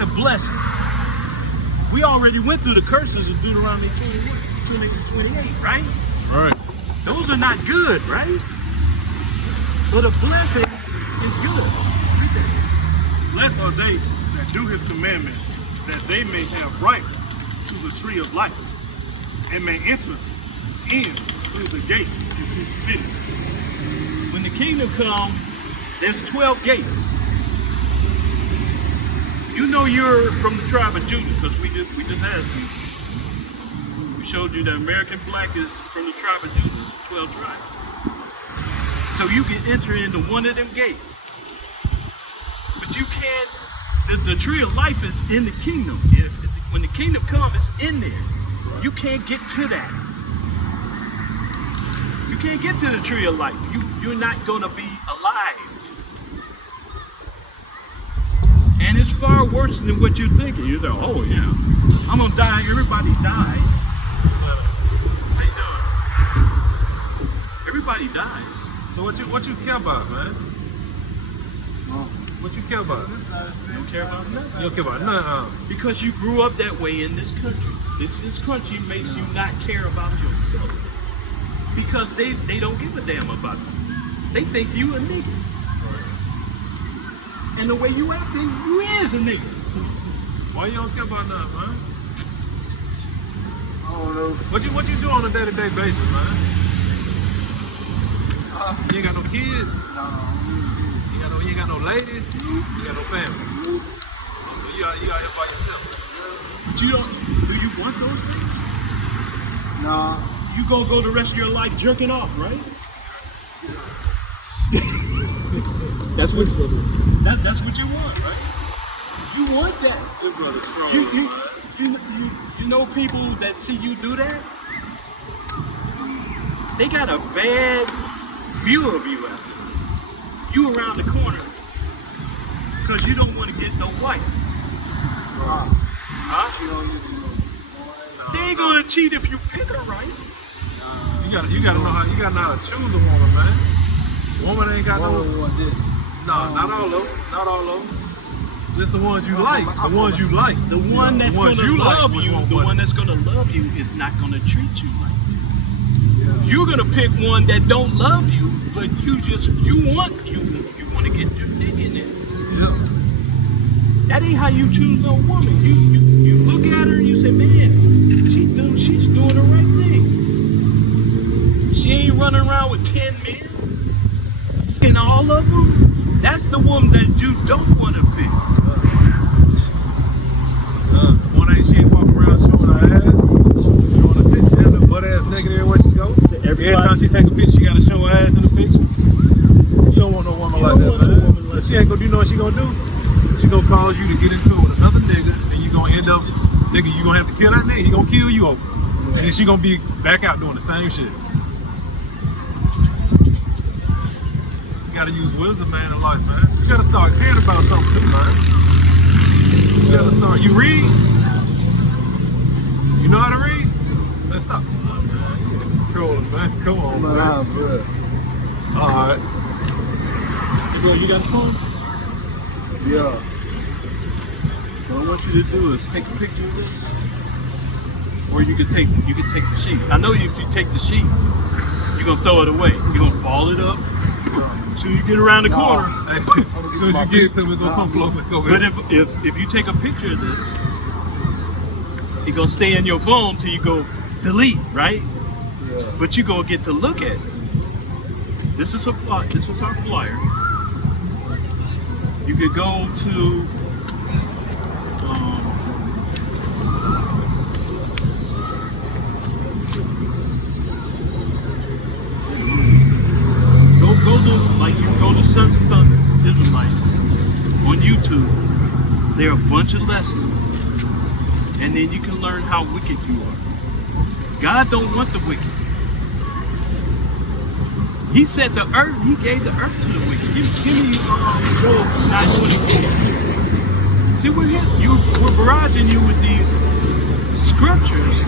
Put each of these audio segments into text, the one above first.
That's a blessing. We already went through the curses of Deuteronomy 28, right? Right. Those are not good, right? But a blessing is good. Blessed are they that do his commandments, that they may have right to the tree of life, and may enter in through the gates into the city. When the kingdom comes, there's 12 gates. You know you're from the tribe of Judah because we just asked you. We showed you that American black is from the tribe of Judah, 12 tribes. So you can enter into one of them gates. But you can't, the tree of life is in the kingdom. When the kingdom comes, it's in there. You can't get to that. You can't get to the tree of life. You're not going to be alive. And it's far worse than what you're thinking. You're like, oh yeah, I'm going to die. Everybody dies. How you doing? Everybody dies. So what you care about, man? What you care about? You don't care about nothing. You don't care about nothing. Because you grew up that way in this country. This country makes you not care about yourself. Because they don't give a damn about you. They think you a nigga. And the way you acting, you is a nigga. Why you don't care about nothing, man? I don't know. What you do on a day-to-day basis, man? You ain't got no kids? No. You ain't got no ladies? You got no family? So you out here by yourself? But you don't, do you want those things? Nah. You gonna go the rest of your life jerking off, right? That's what you want, right? You want that. Your brother strong, You know people that see you do that? They got a bad view of you out there. You around the corner because you don't want to get no wife. Huh? They ain't gonna cheat if you pick her right. You gotta know how to choose a woman, man. Woman ain't got no. No, not all of them. Not all of them. Just the ones you like. The ones you like. The one that's gonna love you. The one that's gonna love you is not gonna treat you like that. You're gonna pick one that don't love you, but you want to get your dick in it. Yeah. That ain't how you choose no woman. You look at her and you say, man, she's doing the right thing. She ain't running around with 10 men. And all of them, that's the woman that you don't want to pick. One ain't she ain't walking around showing her ass, showing her tits, having butt ass naked everywhere she goes. Every time she take a picture, she gotta show her ass in the picture. You don't want no woman like that, man. She ain't gonna do, you know what she gonna do? She gonna cause you to get into it with another nigga, and you gonna end up, nigga, you gonna have to kill that nigga. He gonna kill you over. And then she gonna be back out doing the same shit. You gotta use wisdom, man, in life, man. You gotta start caring about something too, man. You gotta start. You read? You know how to read? Let's stop. Trolling, man. Come on, man. Nah, bro. Alright. You got a phone? Yeah. What I want you to do is take a picture of this. Or you can take the sheet. I know if you take the sheet, you're gonna throw it away. You're gonna ball it up. As soon as you get around the corner. Hey, as soon as you get to it, we're gonna come blow it. But if you take a picture of this, it's gonna stay in your phone till you go delete, right? Yeah. But you gonna get to look at it. This is our flyer. You could go to go to Sons of Thunder Israelites on YouTube. There are a bunch of lessons, and then you can learn how wicked you are. God don't want the wicked. He said the earth. He gave the earth to the wicked. Give me Job 9:24. See, we're barraging you with these scriptures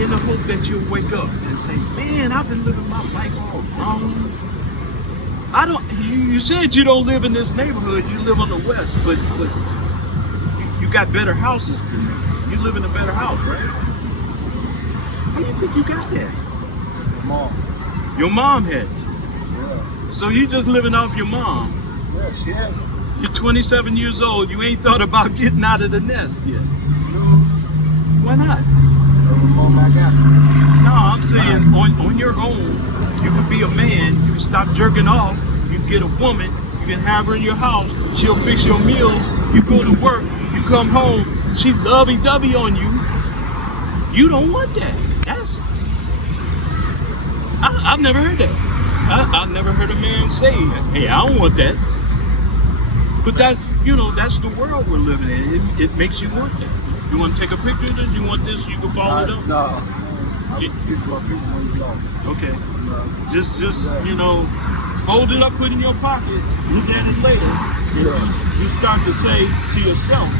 in the hope that you'll wake up and say, man, I've been living my life all wrong. You said you don't live in this neighborhood, you live on the west, but got better houses than me. You live in a better house, right? How do you think you got that? Mom. Your mom had it. Yeah. So you just living off your mom. Yeah, she had it. You're 27 years old. You ain't thought about getting out of the nest yet. Why not? Every mom I got. No, I'm saying on your own, you could be a man. You can stop jerking off. You can get a woman. You can have her in your house. She'll fix your meals. You go to work. You come home. She's lovey-dovey on you. You don't want that. That's... I've never heard that. I've never heard a man say, hey, I don't want that. But that's, you know, that's the world we're living in. It makes you want that. You want to take a picture of this? You want this? You can follow it up? No. I get my picture when you long. Okay. Just you know, fold it up, put it in your pocket, look at it later. You start to say to yourself,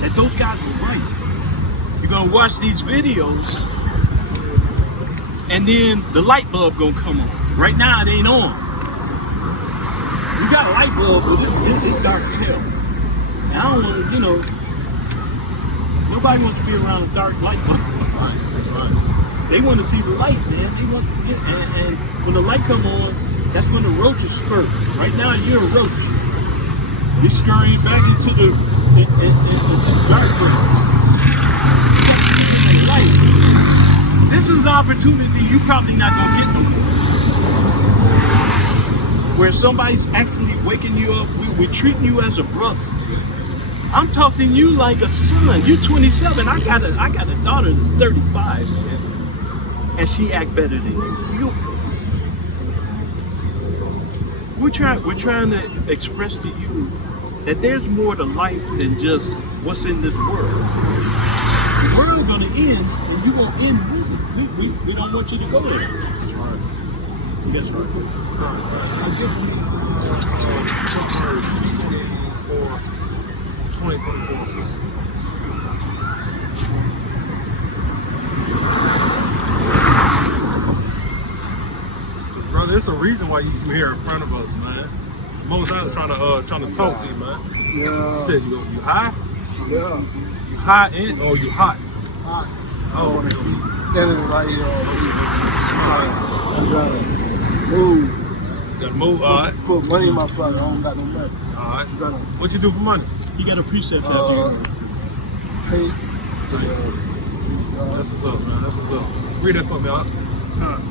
that those guys are right. You're gonna watch these videos, and then the light bulb gonna come on. Right now it ain't on. We got a light bulb, but it's dark as hell. And I don't want to, you know, nobody wants to be around a dark light bulb. They want to see the light, man. They want, and when the light come on, that's when the roaches skirt. Right now, you're a roach. You're scurrying back into the dark places. Light. This is an opportunity you probably not gonna get no more. Where somebody's actually waking you up, we're treating you as a brother. I'm talking to you like a son. You're 27. I got a daughter that's 35, and she act better than you. We're trying to express to you that there's more to life than just what's in this world. The world's gonna end, and you gonna end with it. We don't want you to go there. That's right. That's right. I'll give you 2024. Brother, it's a reason why you here in front of us, man. Most I was trying to talk to you, man. Yeah. You said you high? Yeah. You high in or you hot? Hot. Oh, okay. Standing right here. I gotta move. You gotta move, all right. Put money in my pocket. I don't got no money. All right. Gotta, What you do for money? You got to appreciate that. pay. That's what's up, man. That's what's up. Read that for me, all right?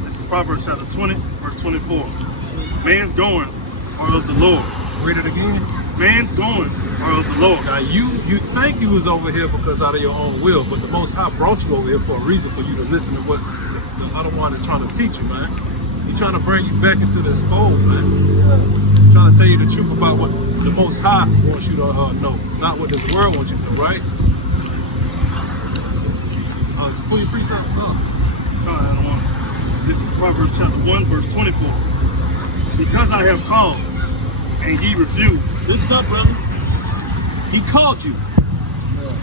This is Proverbs chapter 20, verse 24. Man's going, or of the Lord. Read it again. Man's going, or of the Lord. Now you think you was over here because out of your own will, but the Most High brought you over here for a reason, for you to listen to what the other one is trying to teach you, man. He's trying to bring you back into this fold, man. He's trying to tell you the truth about what the Most High wants you to know, not what this world wants you to know, right? Pull your precepts up. I don't want it. This is Proverbs chapter 1, verse 24. Because I have called, and ye refused. Listen up, brother. He called you.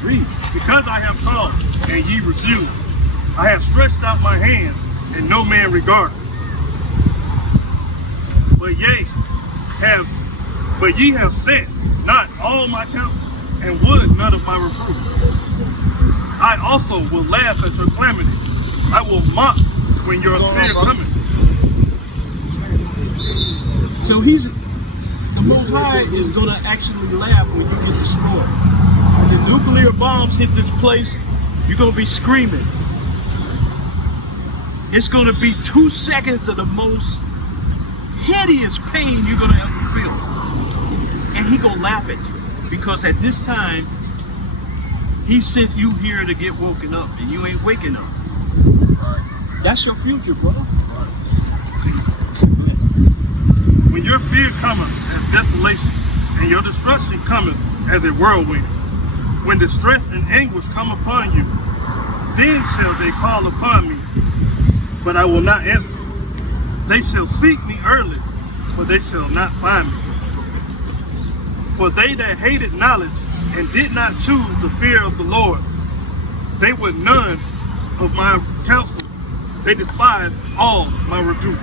Read. Because I have called, and ye refused. I have stretched out my hands, and no man regarded. But ye have sent not all my counsel, and would none of my reproof. I also will laugh at your calamity. I will mock when your fear cometh. So the Most High is going to actually laugh when you get destroyed. When the nuclear bombs hit this place, you're going to be screaming. It's going to be 2 seconds of the most hideous pain you're going to ever feel. And He going to laugh at you. Because at this time, He sent you here to get woken up, and you ain't waking up. That's your future, brother. When your fear cometh as desolation, and your destruction cometh as a whirlwind, when distress and anguish come upon you, then shall they call upon me, but I will not answer. They shall seek me early, but they shall not find me. For they that hated knowledge and did not choose the fear of the Lord, they would none of my counsel. They despised all my rebuke.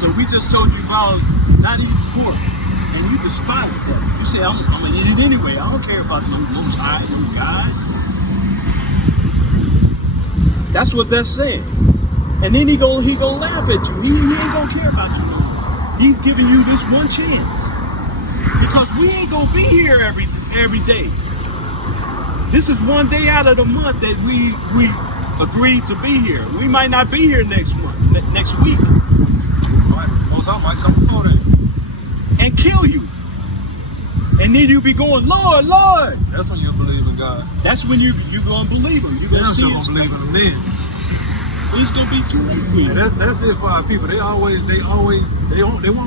So we just told you about not eating pork, and you despise that. You say, I'm gonna eat it anyway. I don't care about no Most High, no God. That's what that's saying. And then he gonna laugh at you. He ain't gonna care about you. He's giving you this one chance. Because we ain't gonna be here every day. This is one day out of the month that we agreed to be here. We might not be here next week. Most I might come before that. And kill you. And then you be going, Lord, Lord. That's when you believe in God. That's when you gonna believe him. You gonna see him. Believe in men. He's gonna be too clean. And that's it for our people. They want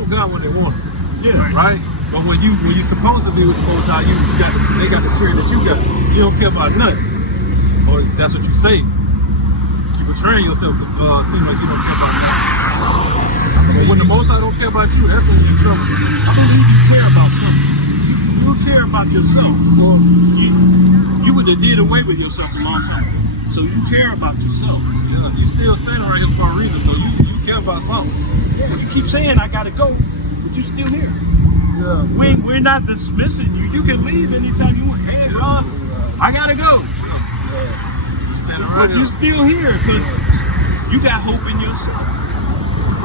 God when they want him. Yeah. Right? But when you supposed to be with the Most High, they got the spirit that you got. You don't care about nothing. Or that's what you say. You betraying yourself to seem like you don't care about nothing. But when the Most High don't care about you, that's when you're in trouble. I believe you care about something. You care about yourself. Well, you would have did away with yourself a long time. So you care about yourself. Yeah, you still standing right here for a reason, so you care about something. Yeah, you keep saying I gotta go, but you're still here. Yeah. We're not dismissing you. You can leave anytime you want. Hey, Ron, I gotta go. You standing right But here. you're still here because you got hope in yourself.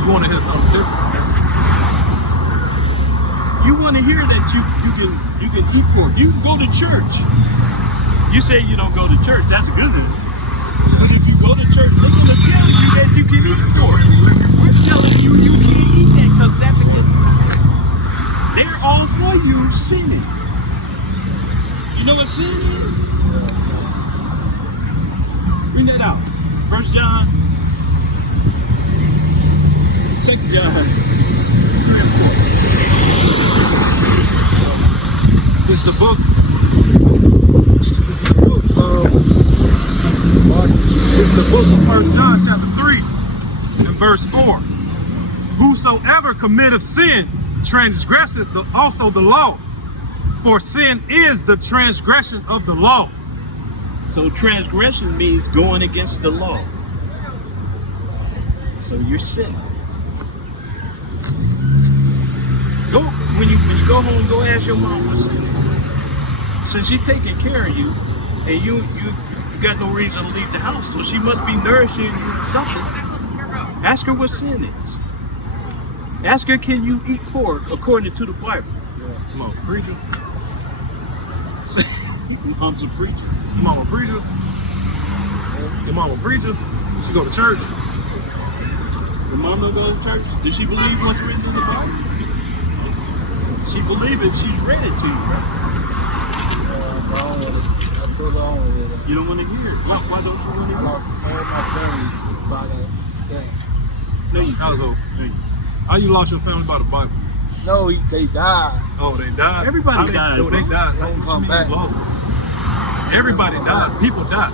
You want to hear something different. You want to hear that you can eat pork. You can go to church. You say you don't go to church. That's a good thing. But if you go to church, they're going to tell you that you can eat pork. We're telling you you can't eat that because that's against the law. They're all for you sinning. You know what sin is? Bring that out. 1 John, 2 John, 3 and 4. It's the book. It's the book of 1 John chapter 3 and verse 4. Whosoever committeth sin transgresseth also the law, for sin is the transgression of the law. So transgression means going against the law. So you're sinning. Go when you go home, go ask your mom what's sin. Since she's taking care of you, and you got no reason to leave the house, so she must be nourishing you with something. Ask her what sin is. Ask her, can you eat pork according to the Bible? Come on, preacher. Your mom's a preacher. Your mama preacher. Your mama preacher. She go to church. Your mama go to church? Does she believe what's written in the Bible? She believes it. She's read it to you, right? I told her I don't want to hear that. You don't want to hear it. Why don't you want to I hear it? lost all my family by that. No, you That was didn't. over. No, you didn't. How you lost your family by the Bible? No, they died. Oh, they died? Everybody died, No, they bro. died. They don't What come you mean back. you lost them? Everybody dies. People die.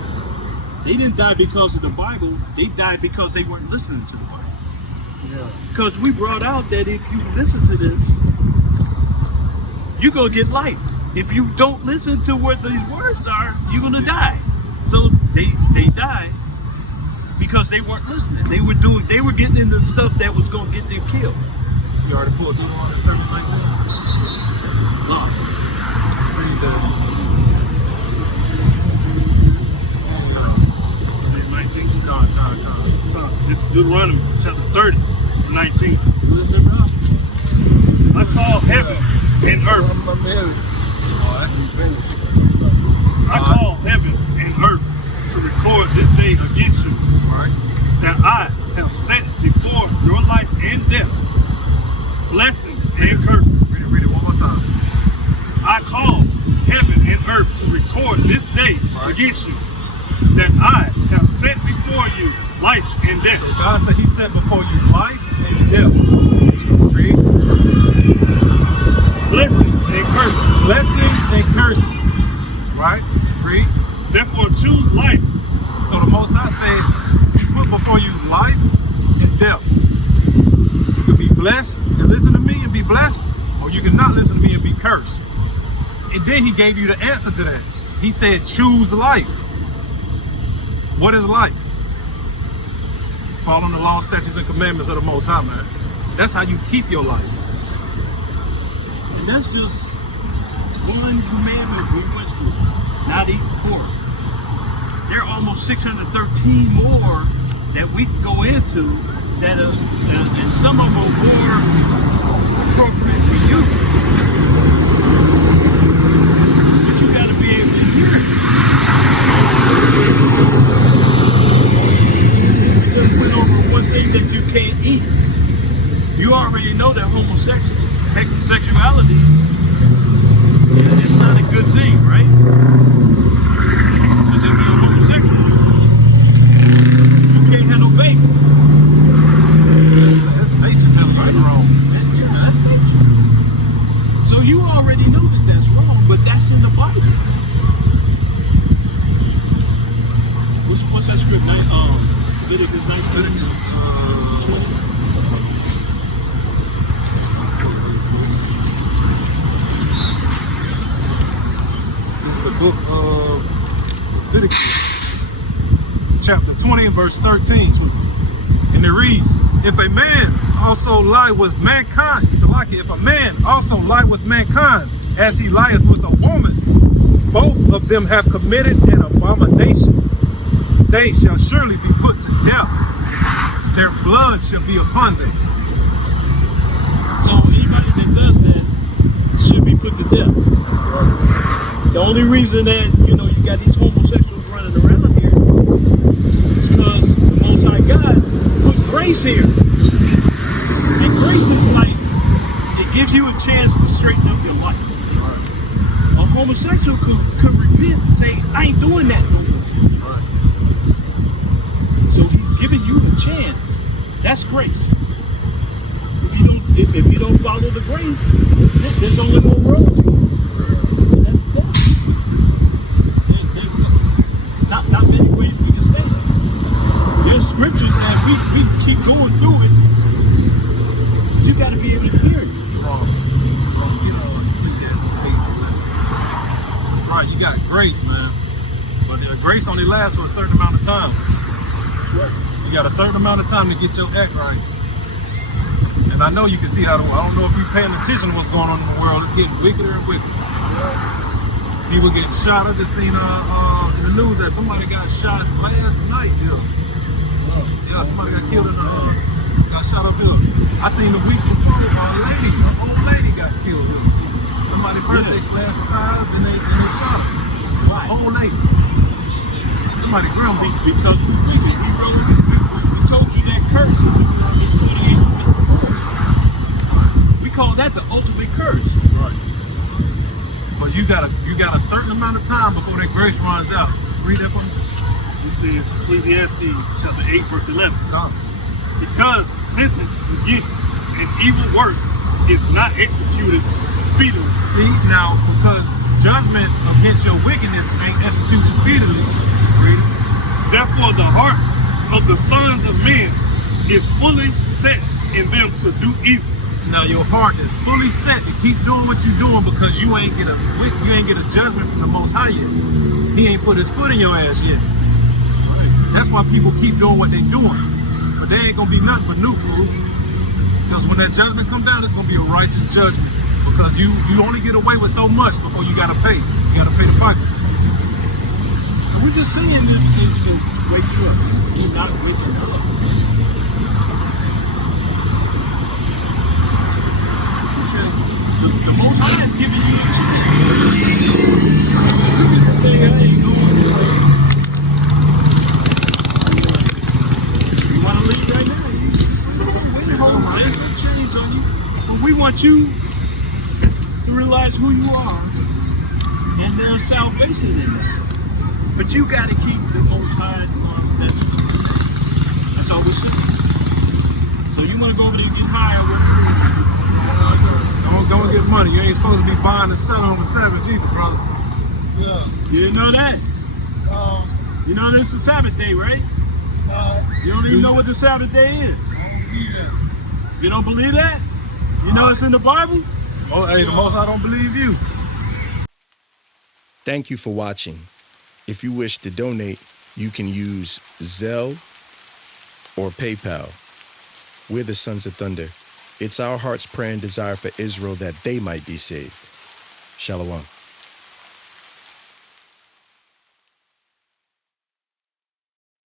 They didn't die because of the Bible. They died because they weren't listening to the Bible. Yeah. Because we brought out that if you listen to this, you're going to get life. If you don't listen to what these words are, you're going to die. So they died because they weren't listening. They were getting into stuff that was going to get them killed. You already pulled Deuteronomy 30:19? Lord. Read that. 19. Con. This is Deuteronomy chapter 30, 19. I call heaven and earth. I'm married. Alright. You finished. I call heaven and earth to record this day against you, Alright. that I have set before your life and death, blessings and curses. Read it one more time. I call heaven and earth to record this day against you, that I have set before you life and death. So God said he set before you life and death. Read. Blessings and curses. Blessings and curses. Right? Read. Therefore choose life. So the Most High said, he put before you life and death. You can be blessed and listen to me and be blessed, or you can not listen to me and be cursed. And then he gave you the answer to that. He said, choose life. What is life? Following the law, statutes, and commandments of the Most High, man. That's how you keep your life. And that's just one commandment we went through. Not eat pork. There are almost 613 more that we can go into that are, and some of them are more appropriate for you. But you got to be able to hear it. We just went over one thing that you can't eat. You already know that homosexuality is not a good thing, right? Because if you're homosexual, you can't have no baby. That's nature telling you it's wrong. Yeah, that's nature. So you already know that that's wrong, but that's in the Bible. What's that script? Leviticus 19. This is the book of Leviticus, chapter 20 and verse 13. And it reads, if a man also lie with mankind, if a man also lie with mankind, as he lieth with a woman, both of them have committed an abomination. They shall surely be put to death. Their blood shall be upon them. So anybody that does that should be put to death. The only reason that, you got these homosexuals running around here is because the Most High God put grace here. And grace is like, it gives you a chance to straighten up your life. A homosexual could repent and say, I ain't doing that no more. So he's giving you a chance. That's grace. If you don't follow the grace, there's only one road. That's death. There's not many ways we can say it. There's scriptures that we keep going through it. But you got to be able to hear it. That's right, you got grace, man. But grace only lasts for a certain amount of time. You got a certain amount of time to get your act right. And I know you can see I don't know if you're paying attention to what's going on in the world. It's getting wickeder and wickeder. People getting shot. I just seen in the news that somebody got shot last night. Yeah, somebody got killed got shot up here. I seen the week before an old lady got killed here. Somebody first they slashed her tires, then they shot her. Why? Old lady. Somebody grandma. Because we told you that curse. We call that the ultimate curse. Right. But you got a certain amount of time before that grace runs out. Read that for me. This is Ecclesiastes chapter 8, verse 11. Come. Because sentence against an evil work is not executed speedily. See, now, because judgment against your wickedness ain't executed speedily. Read it. Therefore, the heart of the sons of men is fully set in them to do evil. Now your heart is fully set to keep doing what you're doing because you ain't get a judgment from the Most High yet. He ain't put his foot in your ass yet. That's why people keep doing what they're doing. But they ain't gonna be nothing but neutral. Because when that judgment comes down, it's gonna be a righteous judgment. Because you only get away with so much before you gotta pay. You gotta pay the piper. We're just saying this to wake you up. You're not waking up. The Most High is giving you a chance. You can say, hey, go on. You want to leave right now? You hold on, there's a change on you. But we want you to realize who you are. And there's salvation in that. But you got to keep the Most High on this. That's all we're saying. So you want to go over there and get higher with Don't get money. You ain't supposed to be buying and selling on the Sabbath either, brother. Yeah. You didn't know that? You know this is Sabbath day, right? You don't even know what the Sabbath day is. I don't believe that. You don't believe that? You know it's in the Bible? Oh, hey, the Most High don't believe you. Thank you for watching. If you wish to donate, you can use Zelle or PayPal. We're the Sons of Thunder. It's our heart's prayer and desire for Israel that they might be saved. Shalom.